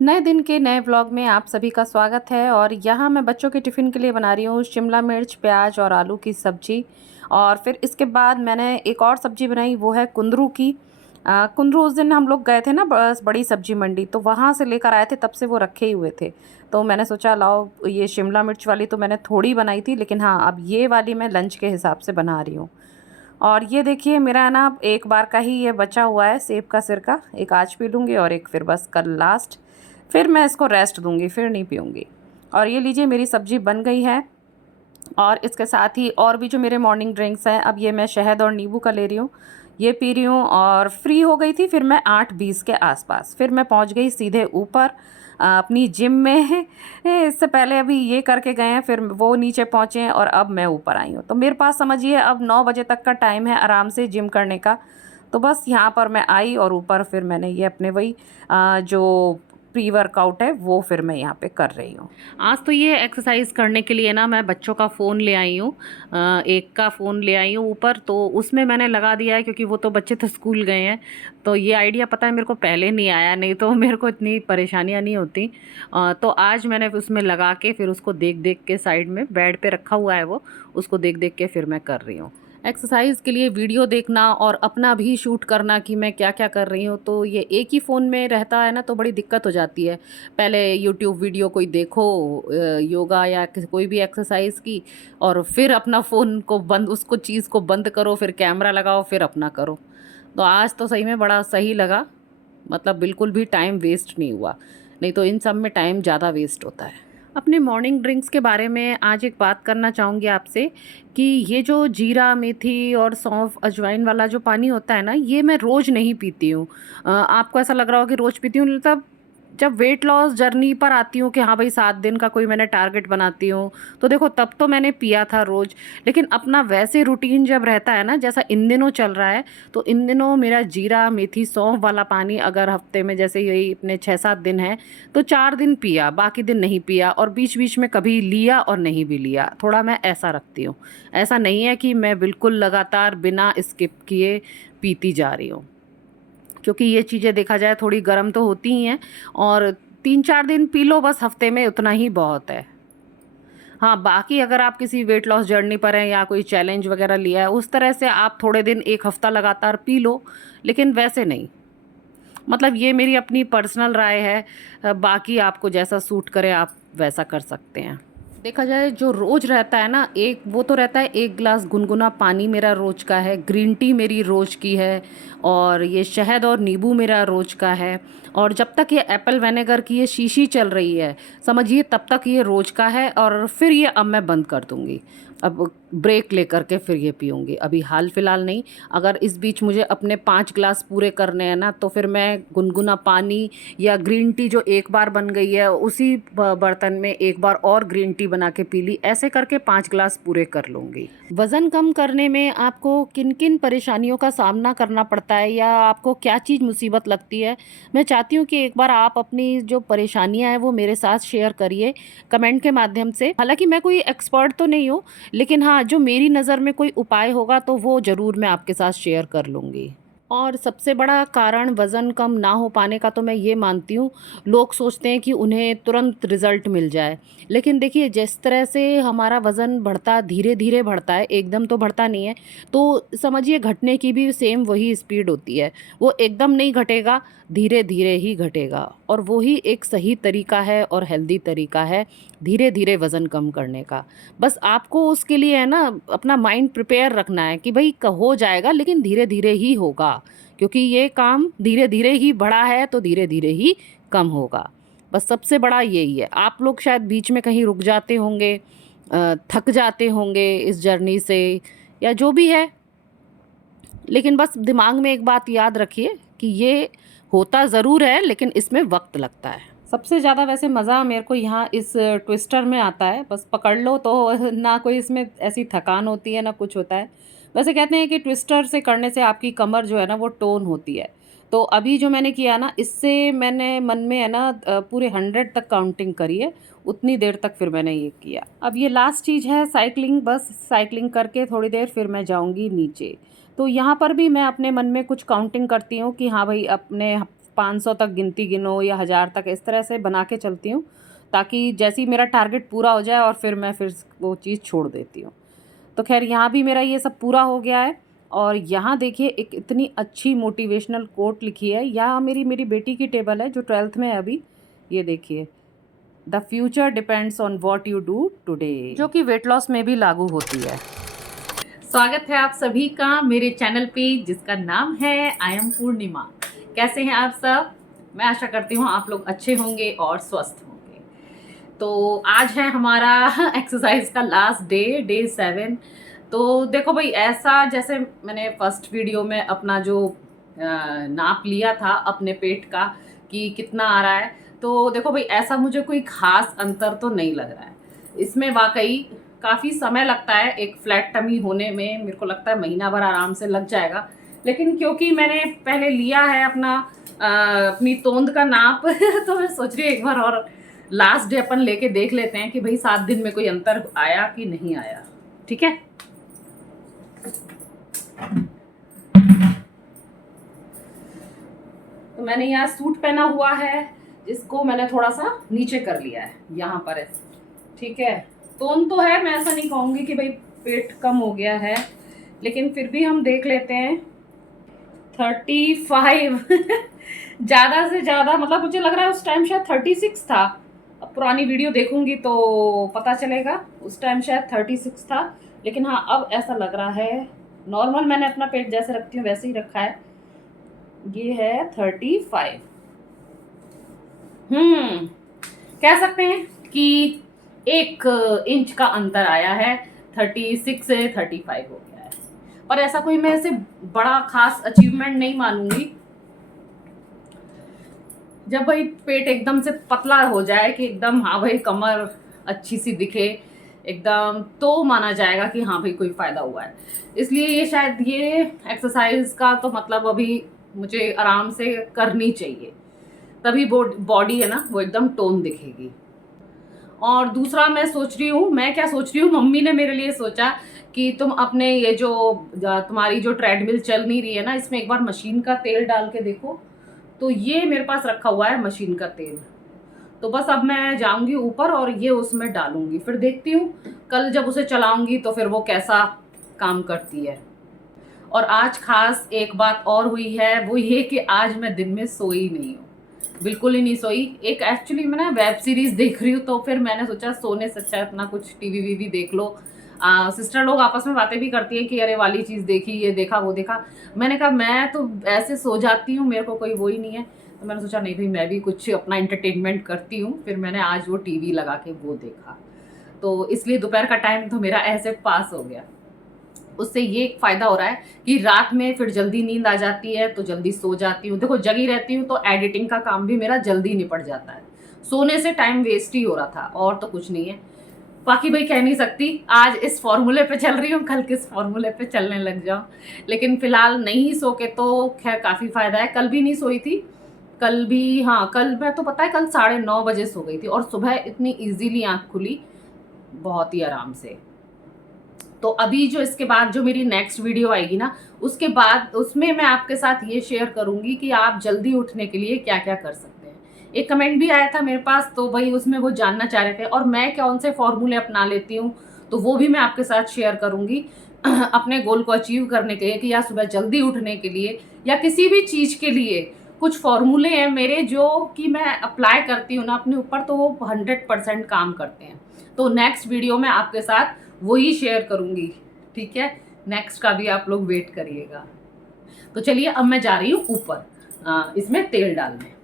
नए दिन के नए व्लॉग में आप सभी का स्वागत है। और यहाँ मैं बच्चों के टिफ़िन के लिए बना रही हूँ शिमला मिर्च, प्याज और आलू की सब्ज़ी। और फिर इसके बाद मैंने एक और सब्ज़ी बनाई, वो है कुंदरू की। कुंदरू उस दिन हम लोग गए थे ना बड़ी सब्ज़ी मंडी, तो वहाँ से लेकर आए थे, तब से वो रखे ही हुए थे। तो मैंने सोचा लाओ, ये शिमला मिर्च वाली तो मैंने थोड़ी बनाई थी, लेकिन हाँ, अब ये वाली मैं लंच के हिसाब से बना रही हूँ। और ये देखिए, मेरा है ना एक बार का ही ये बचा हुआ है सेब का सिरका। एक आज पी लूँगी और एक फिर बस कल लास्ट। फिर मैं इसको रेस्ट दूँगी, फिर नहीं पीऊँगी। और ये लीजिए, मेरी सब्ज़ी बन गई है। और इसके साथ ही और भी जो मेरे मॉर्निंग ड्रिंक्स हैं, अब ये मैं शहद और नींबू का ले रही हूँ। ये पी रही हूँ और फ्री हो गई थी। फिर मैं 8:20 के आसपास फिर मैं पहुँच गई सीधे ऊपर अपनी जिम में। इससे पहले अभी ये करके गए हैं, फिर वो नीचे पहुँचे हैं और अब मैं ऊपर आई हूँ। तो मेरे पास समझिए अब 9 बजे तक का टाइम है आराम से जिम करने का। तो बस यहाँ पर मैं आई और ऊपर फिर मैंने ये अपने वही जो प्री वर्कआउट है वो फिर मैं यहाँ पे कर रही हूँ। आज तो ये एक्सरसाइज करने के लिए ना मैं बच्चों का फ़ोन ले आई हूँ। एक का फ़ोन ले आई हूँ ऊपर, तो उसमें मैंने लगा दिया है, क्योंकि वो तो बच्चे तो स्कूल गए हैं। तो ये आइडिया पता है मेरे को पहले नहीं आया, नहीं तो मेरे को इतनी परेशानियाँ नहीं होती। तो आज मैंने उसमें लगा के फिर उसको देख देख के, साइड में बेड पे रखा हुआ है वो, उसको देख देख के फिर मैं कर रही हूँ। एक्सरसाइज के लिए वीडियो देखना और अपना भी शूट करना कि मैं क्या क्या कर रही हूँ, तो ये एक ही फ़ोन में रहता है ना, तो बड़ी दिक्कत हो जाती है। पहले यूट्यूब वीडियो कोई देखो, योगा या कोई भी एक्सरसाइज की, और फिर अपना फ़ोन को बंद, उसको चीज़ को बंद करो, फिर कैमरा लगाओ, फिर अपना करो। तो आज तो सही में बड़ा सही लगा, मतलब बिल्कुल भी टाइम वेस्ट नहीं हुआ। नहीं तो इन सब में टाइम ज़्यादा वेस्ट होता है। अपने मॉर्निंग ड्रिंक्स के बारे में आज एक बात करना चाहूँगी आपसे, कि ये जो जीरा, मेथी और सौंफ, अजवाइन वाला जो पानी होता है ना, ये मैं रोज़ नहीं पीती हूँ। आपको ऐसा लग रहा हो कि रोज़ पीती हूँ, मतलब जब वेट लॉस जर्नी पर आती हूँ कि हाँ भाई 7 दिन का कोई मैंने टारगेट बनाती हूँ, तो देखो तब तो मैंने पिया था रोज़। लेकिन अपना वैसे रूटीन जब रहता है ना, जैसा इन दिनों चल रहा है, तो इन दिनों मेरा जीरा, मेथी, सौंफ वाला पानी अगर हफ्ते में जैसे यही अपने 6-7 दिन है, तो 4 दिन पिया, बाकी दिन नहीं पिया, और बीच बीच में कभी लिया और नहीं भी लिया, थोड़ा मैं ऐसा रखती हूँ। ऐसा नहीं है कि मैं बिल्कुल लगातार बिना स्किप किए पीती जा रही हूँ, क्योंकि ये चीज़ें देखा जाए थोड़ी गर्म तो होती ही हैं। और 3-4 दिन पी लो बस हफ्ते में, उतना ही बहुत है। हाँ, बाकी अगर आप किसी वेट लॉस जर्नी पर हैं या कोई चैलेंज वगैरह लिया है, उस तरह से आप थोड़े दिन, 1 हफ्ता लगातार पी लो, लेकिन वैसे नहीं। मतलब ये मेरी अपनी पर्सनल राय है। बाकी आपको जैसा सूट करे आप वैसा कर सकते हैं। देखा जाए जो रोज़ रहता है ना, एक वो तो रहता है, 1 गिलास गुनगुना पानी मेरा रोज़ का है, ग्रीन टी मेरी रोज़ की है, और ये शहद और नींबू मेरा रोज़ का है। और जब तक ये एप्पल विनेगर की ये शीशी चल रही है, समझिए तब तक ये रोज़ का है, और फिर ये अब मैं बंद कर दूँगी। अब ब्रेक लेकर के फिर ये पीऊँगी, अभी हाल फिलहाल नहीं। अगर इस बीच मुझे अपने 5 गिलास पूरे करने हैं ना, तो फिर मैं गुनगुना पानी या ग्रीन टी जो एक बार बन गई है, उसी बर्तन में एक बार और ग्रीन टी बना के पी ली, ऐसे करके 5 गिलास पूरे कर लूँगी। वज़न कम करने में आपको किन किन परेशानियों का सामना करना पड़ता है, या आपको क्या चीज़ मुसीबत लगती है, मैं चाहती हूँ कि एक बार आप अपनी जो परेशानियाँ हैं वो मेरे साथ शेयर करिए कमेंट के माध्यम से। हालांकि मैं कोई एक्सपर्ट तो नहीं हूँ, लेकिन हाँ, जो मेरी नज़र में कोई उपाय होगा तो वो ज़रूर मैं आपके साथ शेयर कर लूँगी। और सबसे बड़ा कारण वज़न कम ना हो पाने का तो मैं ये मानती हूँ, लोग सोचते हैं कि उन्हें तुरंत रिज़ल्ट मिल जाए। लेकिन देखिए, जिस तरह से हमारा वज़न बढ़ता, धीरे-धीरे बढ़ता है, एकदम तो बढ़ता नहीं है। तो समझिए घटने की भी सेम वही स्पीड होती है। वो एकदम नहीं घटेगा, धीरे-धीरे ही घटेगा, और वो ही एक सही तरीका है और हेल्दी तरीका है धीरे-धीरे वज़न कम करने का। बस आपको उसके लिए है ना, अपना माइंड प्रिपेयर रखना है कि भई हो जाएगा, लेकिन धीरे-धीरे ही होगा, क्योंकि ये काम धीरे-धीरे ही बढ़ा है तो धीरे-धीरे ही कम होगा। बस सबसे बड़ा यही है। आप लोग शायद बीच में कहीं रुक जाते होंगे, थक जाते होंगे इस जर्नी से, या जो भी है, लेकिन बस दिमाग में एक बात याद रखिए कि ये होता ज़रूर है, लेकिन इसमें वक्त लगता है। सबसे ज़्यादा वैसे मज़ा मेरे को यहाँ इस ट्विस्टर में आता है, बस पकड़ लो तो ना कोई इसमें ऐसी थकान होती है ना कुछ होता है। वैसे कहते हैं कि ट्विस्टर से करने से आपकी कमर जो है ना वो टोन होती है। तो अभी जो मैंने किया ना, इससे मैंने मन में है ना पूरे 100 तक काउंटिंग करी है, उतनी देर तक फिर मैंने ये किया। अब ये लास्ट चीज़ है साइकिलिंग, बस साइकिलिंग करके थोड़ी देर फिर मैं जाऊँगी नीचे। तो यहाँ पर भी मैं अपने मन में कुछ काउंटिंग करती हूँ कि हाँ भाई, अपने 500 तक गिनती गिनो या 1000 तक, इस तरह से बना के चलती हूँ, ताकि जैसे ही मेरा टारगेट पूरा हो जाए और फिर मैं फिर वो चीज़ छोड़ देती हूँ। तो खैर यहाँ भी मेरा ये सब पूरा हो गया है। और यहाँ देखिए एक इतनी अच्छी मोटिवेशनल कोट लिखी है, यहाँ मेरी बेटी की टेबल है जो 12th में है अभी। ये देखिए, the future depends on what you do today, जो कि वेट लॉस में भी लागू होती है। स्वागत है आप सभी का मेरे चैनल पे जिसका नाम है आई एम पूर्णिमा। कैसे हैं आप सब? मैं आशा करती हूँ आप लोग अच्छे होंगे और स्वस्थ होंगे। तो आज है हमारा एक्सरसाइज का लास्ट डे 7। तो देखो भाई, ऐसा जैसे मैंने फर्स्ट वीडियो में अपना जो नाप लिया था अपने पेट का कि कितना आ रहा है, तो देखो भाई ऐसा मुझे कोई खास अंतर तो नहीं लग रहा है। इसमें वाकई काफ़ी समय लगता है एक फ्लैट टमी होने में, मेरे को लगता है महीना भर आराम से लग जाएगा। लेकिन क्योंकि मैंने पहले लिया है अपनी तोंद का नाप तो मैं सोच रही हूँ एक बार और लास्ट डे अपन लेके देख लेते हैं कि भाई 7 दिन में कोई अंतर आया कि नहीं आया। ठीक है, तो मैंने यहाँ सूट पहना हुआ है जिसको मैंने थोड़ा सा नीचे कर लिया है, यहाँ पर है। ठीक है, तोन तो है, मैं ऐसा नहीं कहूँगी कि भाई पेट कम हो गया है, लेकिन फिर भी हम देख लेते हैं 35 ज़्यादा से ज़्यादा, मतलब मुझे लग रहा है उस टाइम शायद 36 था। अब पुरानी वीडियो देखूंगी तो पता चलेगा, उस टाइम शायद 36 था। लेकिन हाँ, अब ऐसा लग रहा है नॉर्मल, मैंने अपना पेट जैसे रखती हूँ वैसे ही रखा है। ये है 35। कह सकते हैं कि 1 इंच का अंतर आया है, 36 से 35 हो गया है। पर ऐसा कोई मैं ऐसे बड़ा खास अचीवमेंट नहीं मानूंगी। जब भाई पेट एकदम से पतला हो जाए कि एकदम हाँ भाई कमर अच्छी सी दिखे एकदम, तो माना जाएगा कि हाँ भाई कोई फ़ायदा हुआ है। इसलिए ये शायद ये एक्सरसाइज का तो मतलब अभी मुझे आराम से करनी चाहिए, तभी बॉडी है ना वो एकदम टोन दिखेगी। और दूसरा मैं सोच रही हूँ, मैं क्या सोच रही हूँ, मम्मी ने मेरे लिए सोचा कि तुम अपने ये जो तुम्हारी जो ट्रेडमिल चल नहीं रही है ना, इसमें एक बार मशीन का तेल डाल के देखो। तो ये मेरे पास रखा हुआ है मशीन का तेल, तो बस अब मैं जाऊंगी ऊपर और ये उसमें डालूंगी, फिर देखती हूँ कल जब उसे चलाऊंगी तो फिर वो कैसा काम करती है। और आज खास एक बात और हुई है, वो ये कि आज मैं दिन में सोई नहीं हूँ, बिल्कुल ही नहीं सोई। एक एक्चुअली मैं ना वेब सीरीज देख रही हूँ, तो फिर मैंने सोचा सोने से अच्छा अपना कुछ टीवी वीवी देख लो। सिस्टर लोग आपस में बातें भी करती हैं कि अरे वाली चीज़ देखी, ये देखा, वो देखा। मैंने कहा मैं तो ऐसे सो जाती हूँ, मेरे को कोई वो ही नहीं है। तो मैंने सोचा नहीं भाई मैं भी कुछ अपना एंटरटेनमेंट करती हूँ। फिर मैंने आज वो टीवी लगा के वो देखा, तो इसलिए दोपहर का टाइम तो मेरा ऐसे पास हो गया। उससे ये एक फ़ायदा हो रहा है कि रात में फिर जल्दी नींद आ जाती है तो जल्दी सो जाती हूँ। देखो जगी रहती हूँ तो एडिटिंग का काम भी मेरा जल्दी निपट जाता है। सोने से टाइम वेस्ट ही हो रहा था, और तो कुछ नहीं है। बाकी भाई कह नहीं सकती आज इस फॉर्मूले पे चल रही हूँ, कल किस फॉर्मूले पे चलने लग जाऊँ। लेकिन फिलहाल नहीं सो के तो खैर काफ़ी फ़ायदा है। कल भी नहीं सोई थी, कल भी, हाँ कल मैं तो पता है कल 9:30 बजे सो गई थी, और सुबह इतनी ईजीली आँख खुली, बहुत ही आराम से। तो अभी जो इसके बाद जो मेरी नेक्स्ट वीडियो आएगी ना, उसके बाद उसमें मैं आपके साथ ये शेयर करूंगी कि आप जल्दी उठने के लिए क्या क्या कर सकते हैं। एक कमेंट भी आया था मेरे पास, तो भाई उसमें वो जानना चाह रहे थे और मैं कौन से फॉर्मूले अपना लेती हूँ, तो वो भी मैं आपके साथ शेयर करूंगी अपने गोल को अचीव करने के लिए, कि या सुबह जल्दी उठने के लिए या किसी भी चीज़ के लिए कुछ फॉर्मूले हैं मेरे जो कि मैं अप्लाई करती हूँ ना अपने ऊपर, तो वो 100% काम करते हैं। तो नेक्स्ट वीडियो में आपके साथ वही शेयर करूंगी। ठीक है, नेक्स्ट का भी आप लोग वेट करिएगा। तो चलिए अब मैं जा रही हूँ ऊपर इसमें तेल डालने।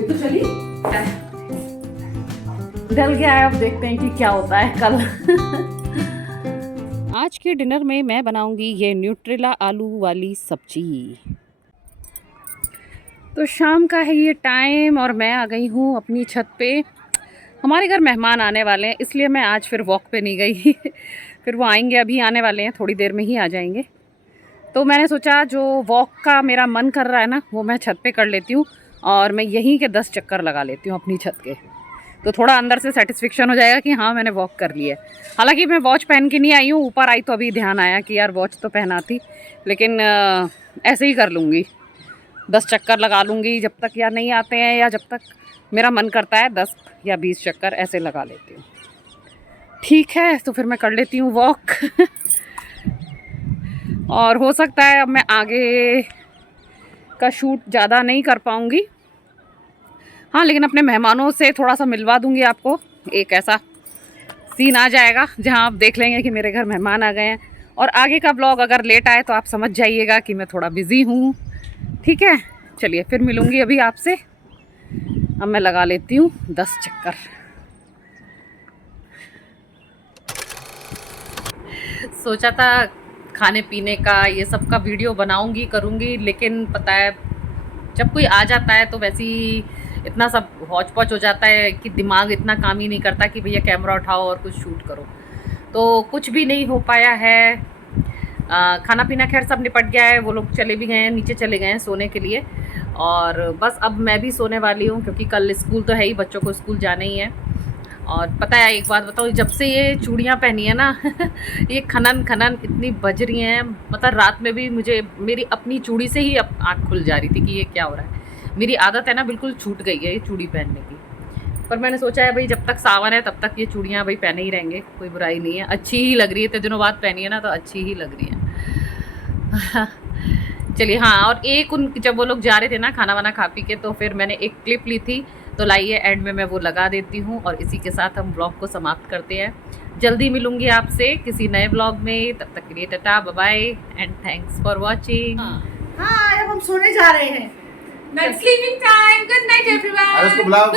तो चलिए डल गया है, अब देखते हैं कि क्या होता है कल। आज के डिनर में मैं बनाऊंगी ये न्यूट्रेला आलू वाली सब्जी। तो शाम का है ये टाइम और मैं आ गई हूँ अपनी छत पे। हमारे घर मेहमान आने वाले हैं, इसलिए मैं आज फिर वॉक पे नहीं गई। फिर वो आएंगे, अभी आने वाले हैं, थोड़ी देर में ही आ जाएंगे। तो मैंने सोचा जो वॉक का मेरा मन कर रहा है ना, वो मैं छत पे कर लेती हूँ और मैं यहीं के 10 चक्कर लगा लेती हूँ अपनी छत के। तो थोड़ा अंदर से सेटिस्फेक्शन हो जाएगा कि हाँ मैंने वॉक कर लिया है। हालांकि मैं वॉच पहन के नहीं आई हूँ, ऊपर आई तो अभी ध्यान आया कि यार वॉच तो पहना थी, लेकिन ऐसे ही कर लूँगी, 10 चक्कर लगा लूँगी जब तक या नहीं आते हैं, या जब तक मेरा मन करता है 10 या 20 चक्कर ऐसे लगा लेती हूँ। ठीक है, तो फिर मैं कर लेती हूँ वॉक। और हो सकता है अब मैं आगे का शूट ज़्यादा नहीं कर पाऊँगी, हाँ, लेकिन अपने मेहमानों से थोड़ा सा मिलवा दूँगी आपको। एक ऐसा सीन आ जाएगा जहाँ आप देख लेंगे कि मेरे घर मेहमान आ गए हैं। और आगे का ब्लॉग अगर लेट आए तो आप समझ जाइएगा कि मैं थोड़ा बिज़ी हूँ। ठीक है, चलिए फिर मिलूँगी अभी आपसे। अब मैं लगा लेती हूँ 10 चक्कर। सोचा था खाने पीने का ये सब का वीडियो बनाऊँगी, करूँगी, लेकिन पता है जब कोई आ जाता है तो वैसे ही इतना सब हौच पौच हो जाता है कि दिमाग इतना काम ही नहीं करता कि भैया कैमरा उठाओ और कुछ शूट करो। तो कुछ भी नहीं हो पाया है। खाना पीना खैर सब निपट गया है, वो लोग चले भी गए हैं, नीचे चले गए हैं सोने के लिए। और बस अब मैं भी सोने वाली हूँ, क्योंकि कल स्कूल तो है ही, बच्चों को स्कूल जाना ही है। और पता है एक बात बताऊँ, जब से ये चूड़ियाँ पहनी है ना, ये खनन खनन इतनी बज रही हैं, मतलब रात में भी मुझे मेरी अपनी चूड़ी से ही आँख खुल जा रही थी कि ये क्या हो रहा है। मेरी आदत है ना बिल्कुल छूट गई है ये चूड़ी पहनने की। पर मैंने सोचा है भाई जब तक सावन है तब तक ये चूड़ियाँ भाई पहने ही रहेंगे, कोई बुराई नहीं है, अच्छी ही लग रही है। इतने दिनों बाद पहनी है ना तो अच्छी ही लग रही है। चलिए हाँ, और एक उन जब वो लोग जा रहे थे ना खाना वाना खा पी के, तो फिर मैंने एक क्लिप ली थी, तो लाइए एंड में मैं वो लगा देती हूँ। और इसी के साथ हम ब्लॉग को समाप्त करते हैं। जल्दी मिलूंगी आपसे किसी नए ब्लॉग में, तब तक के लिए tata bye bye and thanks for watching. हाँ, अब हम सोने जा रहे हैं। Sleeping time, good night everyone. अरे उसको बुलाओ,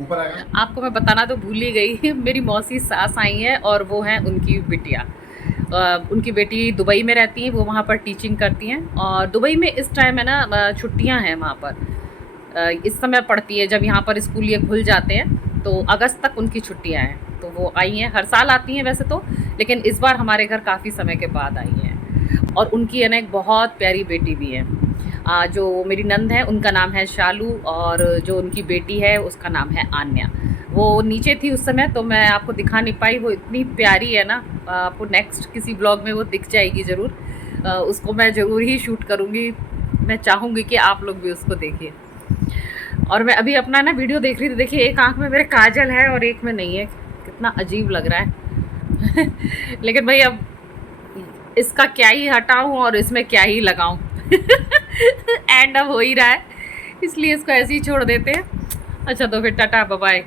ऊपर आएगा। आपको मैं बताना तो भूल ही गई, मेरी मौसी सास आई हैं और वो हैं उनकी बिटिया। उनकी बेटी दुबई में रहती हैं, वो वहाँ पर टीचिंग करती हैं। और दुबई में इस टाइम है ना छुट्टियाँ हैं वहाँ पर, इस समय पड़ती है जब यहाँ पर स्कूल ये खुल जाते हैं, तो अगस्त तक उनकी छुट्टियाँ हैं। तो वो आई हैं, हर साल आती हैं वैसे तो, लेकिन इस बार हमारे घर काफ़ी समय के बाद आई हैं। और उनकी है ना एक बहुत प्यारी बेटी भी है, जो मेरी नंद है उनका नाम है शालू, और जो उनकी बेटी है उसका नाम है आन्या। वो नीचे थी उस समय तो मैं आपको दिखा नहीं पाई, वो इतनी प्यारी है ना, आपको नेक्स्ट किसी ब्लॉग में वो दिख जाएगी ज़रूर। उसको मैं ज़रूर ही शूट करूँगी, मैं चाहूँगी कि आप लोग भी उसको देखिए। और मैं अभी अपना ना वीडियो देख रही थी, देखिए एक आँख में मेरे काजल है और एक में नहीं है, कितना अजीब लग रहा है। लेकिन भाई अब इसका क्या ही हटाऊँ और इसमें क्या ही लगाऊँ। एंड अब हो ही रहा है, इसलिए इसको ऐसे ही छोड़ देते हैं। अच्छा तो फिर टाटा बाय बाय।